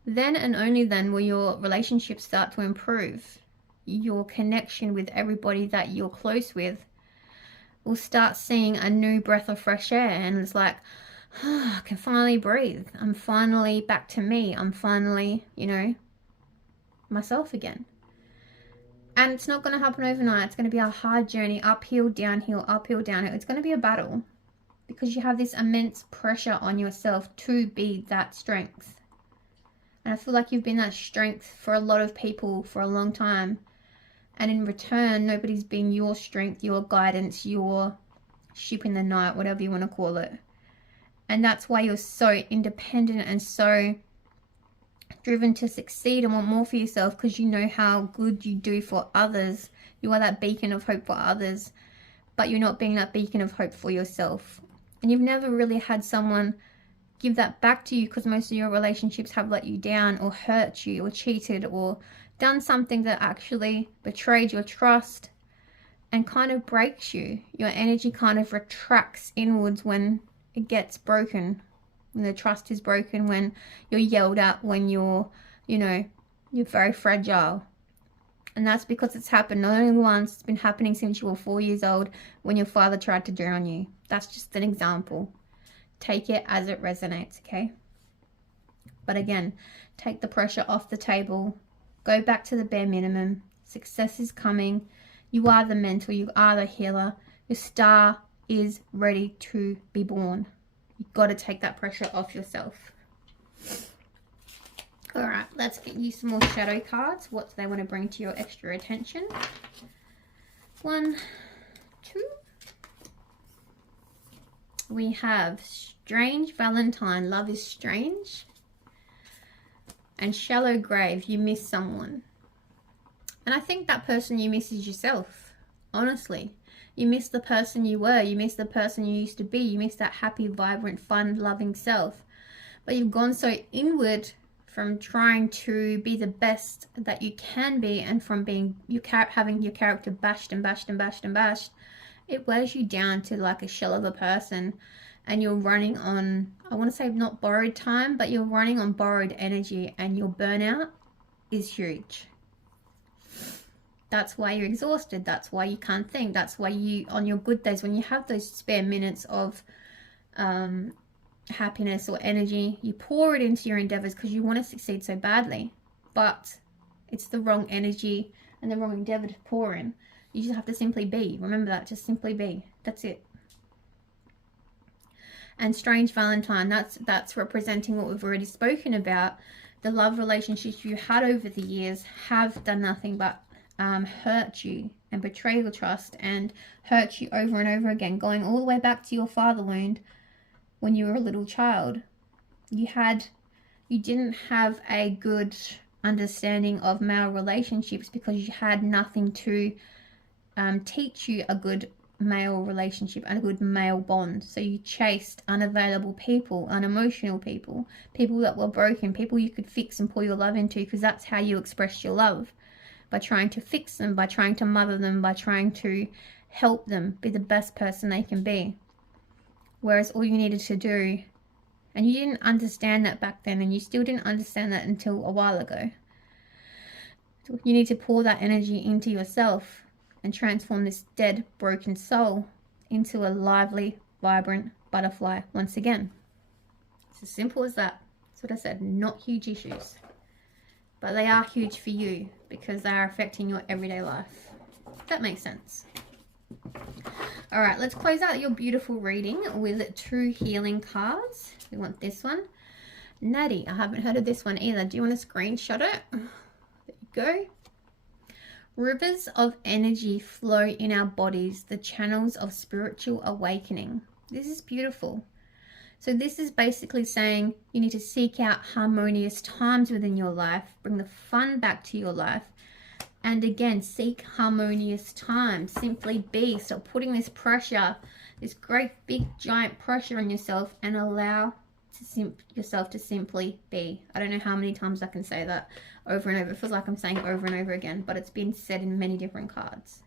then and only then will your relationships start to improve. Your connection with everybody that you're close with will start seeing a new breath of fresh air, and it's like, oh, I can finally breathe. I'm finally back to me. I'm finally, myself again. And it's not going to happen overnight. It's going to be a hard journey, uphill, downhill, uphill, downhill. It's going to be a battle because you have this immense pressure on yourself to be that strength. And I feel like you've been that strength for a lot of people for a long time. And in return, nobody's been your strength, your guidance, your ship in the night, whatever you want to call it. And that's why you're so independent and so driven to succeed and want more for yourself, because you know how good you do for others. You are that beacon of hope for others, but you're not being that beacon of hope for yourself. And you've never really had someone give that back to you, because most of your relationships have let you down or hurt you or cheated or done something that actually betrayed your trust and kind of breaks you. Your energy kind of retracts inwards when it gets broken. when the trust is broken, when you're yelled at, when you're, you know, you're very fragile. And that's because it's happened not only once, it's been happening since you were 4 years old when your father tried to drown you. That's just an example. Take it as it resonates, okay? But again, take the pressure off the table. Go back to the bare minimum. Success is coming. You are the mentor. You are the healer. Your star is ready to be born. You've got to take that pressure off yourself. All right, let's get you some more shadow cards. What do they want to bring to your extra attention? 1, 2. We have Strange Valentine. Love is strange. And Shallow Grave. You miss someone. And I think that person you miss is yourself. Honestly. You miss the person you were. You miss the person you used to be. You miss that happy, vibrant, fun, loving self. But you've gone so inward from trying to be the best that you can be, and from being having your character bashed and bashed and bashed and bashed, it wears you down to like a shell of a person, and you're running on, I want to say not borrowed time, but you're running on borrowed energy, and your burnout is huge. That's why you're exhausted. That's why you can't think. That's why you, on your good days, when you have those spare minutes of happiness or energy, you pour it into your endeavors because you want to succeed so badly, but it's the wrong energy and the wrong endeavor to pour in. You just have to simply be. Remember that. Just simply be. That's it. And Strange Valentine, that's representing what we've already spoken about. The love relationships you had over the years have done nothing but hurt you and betray your trust and hurt you over and over again, going all the way back to your father wound. When you were a little child, you didn't have a good understanding of male relationships because you had nothing to teach you a good male relationship and a good male bond. So you chased unavailable people, unemotional people, people that were broken, people you could fix and pour your love into, because that's how you expressed your love. By trying to fix them, by trying to mother them, by trying to help them be the best person they can be. Whereas all you needed to do, and you didn't understand that back then, and you still didn't understand that until a while ago, you need to pour that energy into yourself and transform this dead, broken soul into a lively, vibrant butterfly once again. It's as simple as that. That's what I said. Not huge issues. But they are huge for you because they are affecting your everyday life. That makes sense. All right, let's close out your beautiful reading with 2 healing cards. We want this one. Natty, I haven't heard of this one either. Do you want to screenshot it? There you go. Rivers of energy flow in our bodies, the channels of spiritual awakening. This is beautiful. So this is basically saying you need to seek out harmonious times within your life, bring the fun back to your life, and again, seek harmonious times. Simply be. Stop putting this pressure, this great big giant pressure on yourself, and allow yourself to simply be. I don't know how many times I can say that over and over. It feels like I'm saying it over and over again, but it's been said in many different cards.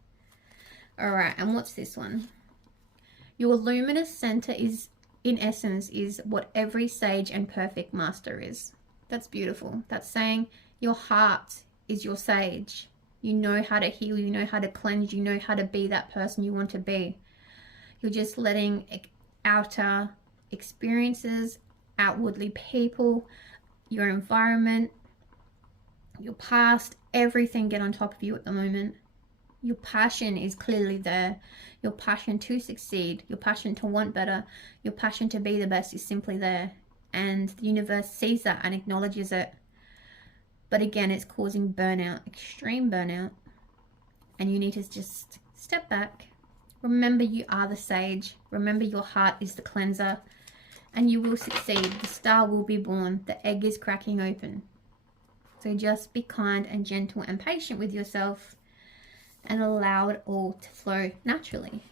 All right, and what's this one? Your luminous center is, in essence, is what every sage and perfect master is. That's beautiful. That's saying your heart is your sage. You know how to heal, you know how to cleanse, you know how to be that person you want to be. You're just letting outer experiences, outwardly people, your environment, your past, everything get on top of you at the moment. Your passion is clearly there. Your passion to succeed, your passion to want better, your passion to be the best is simply there. And the universe sees that and acknowledges it. But again, it's causing burnout, extreme burnout. And you need to just step back. Remember you are the sage. Remember your heart is the cleanser. And you will succeed. The star will be born. The egg is cracking open. So just be kind and gentle and patient with yourself and allow it all to flow naturally.